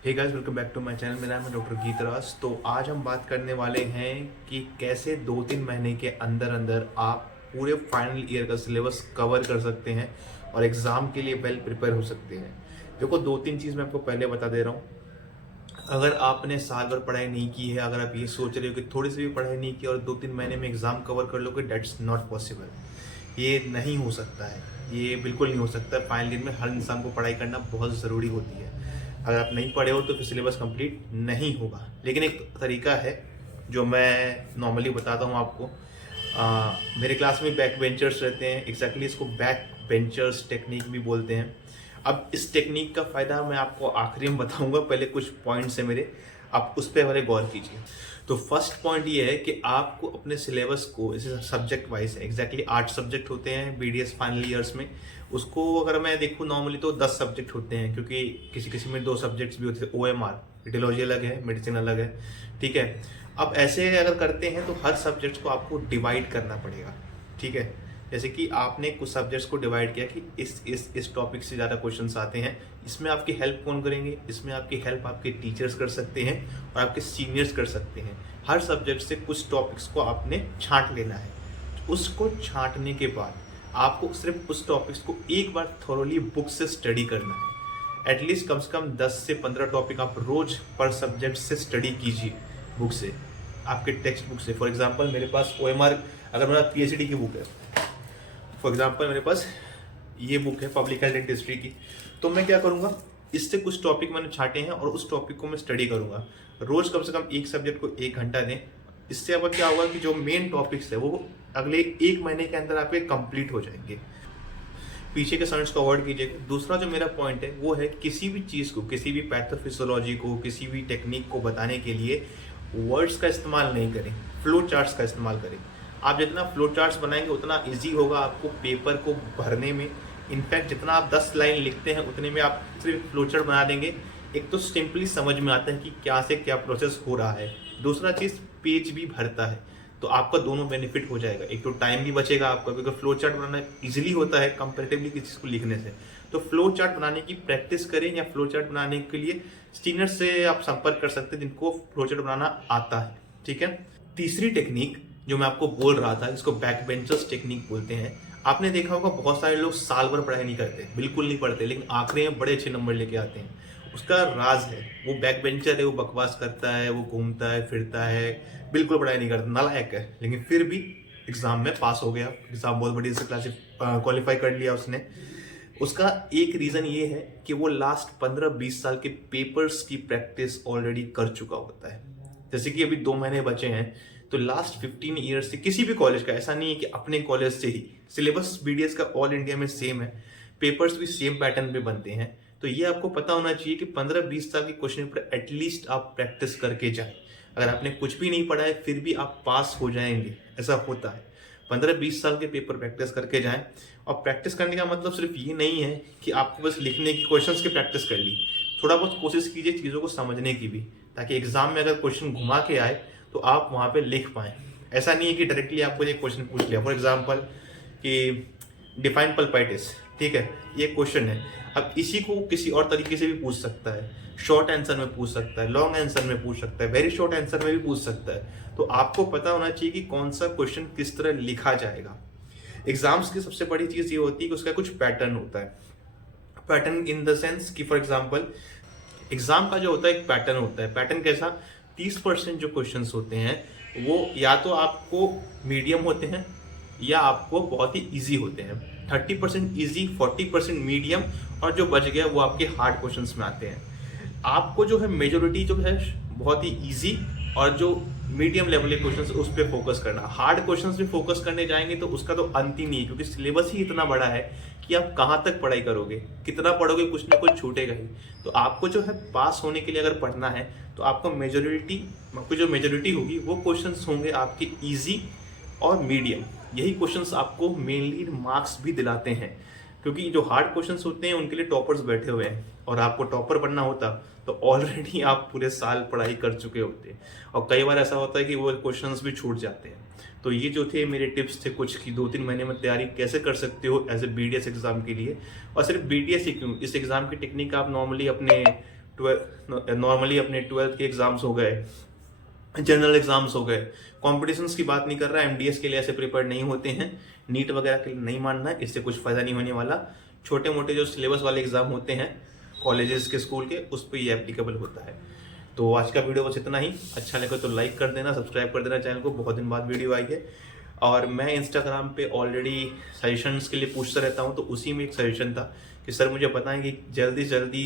Hey guys, welcome back to my channel. मेरा नाम है डॉक्टर गीतराज। तो आज हम बात करने वाले हैं कि कैसे 2-3 महीने के अंदर अंदर आप पूरे फाइनल ईयर का सिलेबस कवर कर सकते हैं और एग्ज़ाम के लिए वेल प्रिपेयर हो सकते हैं। देखो, 2-3 चीज़ मैं आपको पहले बता दे रहा हूँ। अगर आपने साल भर पढ़ाई नहीं की है, अगर आप ये सोच रहे हो कि थोड़ी सी भी पढ़ाई नहीं की और 2-3 महीने में एग्ज़ाम कवर कर लोगे, डेट्स नॉट पॉसिबल। ये नहीं हो सकता है, ये बिल्कुल नहीं हो सकता। फाइनल ईयर में हर इंसान को पढ़ाई करना बहुत ज़रूरी होती है। अगर आप नहीं पढ़े हो तो फिर सिलेबस कंप्लीट नहीं होगा। लेकिन एक तरीका है जो मैं नॉर्मली बताता हूँ आपको। मेरे क्लास में बैक बेंचर्स रहते हैं, एग्जैक्टली इसको बैक बेंचर्स टेक्निक भी बोलते हैं। अब इस टेक्निक का फ़ायदा मैं आपको आखिरी में बताऊंगा, पहले कुछ पॉइंट्स है मेरे, आप उस पर पहले गौर कीजिए। तो फर्स्ट पॉइंट ये है कि आपको अपने सिलेबस को, इसे सब्जेक्ट वाइज है, एग्जैक्टली 8 सब्जेक्ट होते हैं बीडीएस फाइनल ईयर्स में। उसको अगर मैं देखूँ नॉर्मली तो 10 सब्जेक्ट होते हैं, क्योंकि किसी किसी में 2 सब्जेक्ट्स भी होते हैं। OMR रेडियोलॉजी अलग है, मेडिसिन अलग है, ठीक है। अब ऐसे अगर करते हैं तो हर सब्जेक्ट्स को आपको डिवाइड करना पड़ेगा, ठीक है। जैसे कि आपने कुछ सब्जेक्ट्स को डिवाइड किया कि इस टॉपिक से ज़्यादा क्वेश्चंस आते हैं, इसमें आपकी हेल्प कौन करेंगे? इसमें आपकी हेल्प आपके टीचर्स कर सकते हैं और आपके सीनियर्स कर सकते हैं। हर सब्जेक्ट से कुछ टॉपिक्स को आपने छांट लेना है। उसको छांटने के बाद आपको सिर्फ उस टॉपिक्स को एक बार थॉरोली बुक से स्टडी करना है। एटलीस्ट कम से कम 10 से 15 टॉपिक आप रोज पर सब्जेक्ट से स्टडी कीजिए बुक से, आपके टेक्स्ट बुक से। फॉर एग्जांपल मेरे पास OMR, अगर मेरा PhD की बुक है, फॉर एग्जांपल मेरे पास ये बुक है पब्लिक हेल्थ एंड हिस्ट्री की, तो मैं क्या करूँगा, इससे कुछ टॉपिक मैंने छाटे हैं और उस टॉपिक को मैं स्टडी करूँगा। रोज कम से कम एक सब्जेक्ट को 1 घंटा दें। इससे अब क्या होगा कि जो मेन टॉपिक्स है वो अगले 1 महीने के अंदर आपके कंप्लीट हो जाएंगे। पीछे के सर्च को अवॉइड कीजिएगा। दूसरा जो मेरा पॉइंट है वो है, किसी भी चीज़ को, किसी भी पैथोफिजियोलॉजी को, किसी भी टेक्निक को बताने के लिए वर्ड्स का इस्तेमाल नहीं करें, फ्लो चार्ट्स का इस्तेमाल करें। आप जितना फ्लो चार्ट्स बनाएंगे उतना ईजी होगा आपको पेपर को भरने में। इनफैक्ट जितना आप 10 लाइन लिखते हैं उतने में आप सिर्फ फ्लो चार्ट बना देंगे। एक तो सिंपली समझ में आता है कि क्या से क्या प्रोसेस हो रहा है, दूसरा चीज़ पेज भी भरता है, तो आपका दोनों बेनिफिट हो जाएगा। एक तो टाइम भी बचेगा आपका, क्योंकि फ्लो चार्ट बनाना इजीली होता है कंपैरेटिवली किसी चीज़ को लिखने से। तो फ्लो चार्ट बनाने की प्रैक्टिस करें, या फ्लो चार्ट बनाने के लिए सीनियर से आप संपर्क कर सकते हैं जिनको फ्लो चार्ट बनाना आता है, ठीक है। तीसरी टेक्निक जो मैं आपको बोल रहा था, इसको बैक बेंचर्स टेक्निक बोलते हैं। आपने देखा होगा बहुत सारे लोग साल भर पढ़ाई नहीं करते, बिल्कुल नहीं पढ़ते, लेकिन आखिरी में बड़े अच्छे नंबर लेके आते हैं। उसका राज है, वो बैक बेंचर है, वो बकवास करता है, वो घूमता है फिरता है, बिल्कुल पढ़ाई नहीं करता, नालायक है, लेकिन फिर भी एग्जाम में पास हो गया, एग्जाम बहुत बढ़िया से क्वालिफाई कर लिया उसने। उसका एक रीजन ये है कि वो लास्ट 15-20 साल के पेपर्स की प्रैक्टिस ऑलरेडी कर चुका होता है। जैसे कि अभी 2 महीने बचे हैं, तो लास्ट 15 ईयर्स से किसी भी कॉलेज का, ऐसा नहीं है कि अपने कॉलेज से ही, सिलेबस BDS का ऑल इंडिया में सेम है, पेपर्स भी सेम पैटर्न पे बनते हैं। तो ये आपको पता होना चाहिए कि 15-20 साल के क्वेश्चन पेपर एटलीस्ट आप प्रैक्टिस करके जाए। अगर आपने कुछ भी नहीं पढ़ा है फिर भी आप पास हो जाएंगे, ऐसा होता है। 15-20 साल के पेपर प्रैक्टिस करके जाएं। और प्रैक्टिस करने का मतलब सिर्फ ये नहीं है कि आपको बस लिखने की, क्वेश्चंस की प्रैक्टिस कर ली। थोड़ा बहुत कोशिश कीजिए चीज़ों को समझने की भी, ताकि एग्जाम में अगर क्वेश्चन घुमा के आए तो आप वहाँ पे लिख पाएँ। ऐसा नहीं है कि डायरेक्टली आपको एक क्वेश्चन पूछ लिया, फॉर एग्जाम्पल कि डिफाइन पल्पाइटिस, ठीक है, ये क्वेश्चन है। अब इसी को किसी और तरीके से भी पूछ सकता है, शॉर्ट आंसर में पूछ सकता है, लॉन्ग आंसर में पूछ सकता है, वेरी शॉर्ट आंसर में भी पूछ सकता है। तो आपको पता होना चाहिए कि कौन सा क्वेश्चन किस तरह लिखा जाएगा। एग्जाम्स की सबसे बड़ी चीज़ ये होती है कि उसका कुछ पैटर्न होता है। पैटर्न इन द सेंस कि फॉर एग्जाम्पल एग्जाम का जो होता है एक पैटर्न होता है। पैटर्न कैसा? 30% जो क्वेश्चंस होते हैं वो या तो आपको मीडियम होते हैं या आपको बहुत ही इजी होते हैं। 30% इजी, 40% मीडियम, और जो बच गया वो आपके हार्ड क्वेश्चंस में आते हैं। आपको जो है मेजोरिटी जो है बहुत ही इजी और जो मीडियम लेवल के क्वेश्चंस उस पर फोकस करना। हार्ड क्वेश्चंस पे फोकस करने जाएंगे तो उसका तो अंत ही नहीं है, क्योंकि सिलेबस ही इतना बड़ा है कि आप कहाँ तक पढ़ाई करोगे, कितना पढ़ोगे, कुछ ना कुछ छूटेगा ही। तो आपको जो है पास होने के लिए अगर पढ़ना है तो आपको जो मेजोरिटी होगी वो क्वेश्चंस होंगे आपके ईजी और मीडियम। यही क्वेश्चंस आपको मेनली मार्क्स भी दिलाते हैं, क्योंकि जो हार्ड क्वेश्चंस होते हैं उनके लिए टॉपर्स बैठे हुए हैं, और आपको टॉपर बनना होता तो ऑलरेडी आप पूरे साल पढ़ाई कर चुके होते। और कई बार ऐसा होता है कि वो क्वेश्चंस भी छूट जाते हैं। तो ये जो थे मेरे टिप्स थे कुछ कि 2-3 महीने में तैयारी कैसे कर सकते हो एज ए BDS एग्जाम के लिए। और सिर्फ BDS ही क्यों, इस एग्जाम की टेक्निक आप नॉर्मली अपने ट्वेल्थ नॉर्मली अपने 12th के एग्जाम्स हो गए, जनरल एग्जाम्स हो गए, कॉम्पिटिशन्स की बात नहीं कर रहा, एमडीएस के लिए ऐसे प्रिपेयर नहीं होते हैं, नीट वगैरह के लिए नहीं मानना, इससे कुछ फायदा नहीं होने वाला। छोटे मोटे जो सिलेबस वाले एग्जाम होते हैं कॉलेजेस के, स्कूल के, उस पर ये एप्लीकेबल होता है। तो आज का वीडियो बस इतना ही। अच्छा लगे तो लाइक कर देना, सब्सक्राइब कर देना चैनल को, बहुत दिन बाद वीडियो आई है। और मैं इंस्टाग्राम पे ऑलरेडी सजेशंस के लिए पूछता रहता हूँ, तो उसी में एक सजेशन था कि सर मुझे बताएं कि जल्दी से जल्दी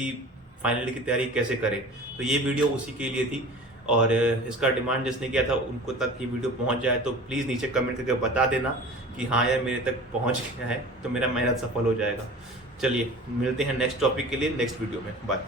फाइनल की तैयारी कैसे करें, तो ये वीडियो उसी के लिए थी। और इसका डिमांड जिसने किया था उनको तक ये वीडियो पहुंच जाए तो प्लीज़ नीचे कमेंट करके बता देना कि हाँ यार मेरे तक पहुंच गया है, तो मेरा मेहनत सफल हो जाएगा। चलिए मिलते हैं नेक्स्ट टॉपिक के लिए नेक्स्ट वीडियो में। बाय।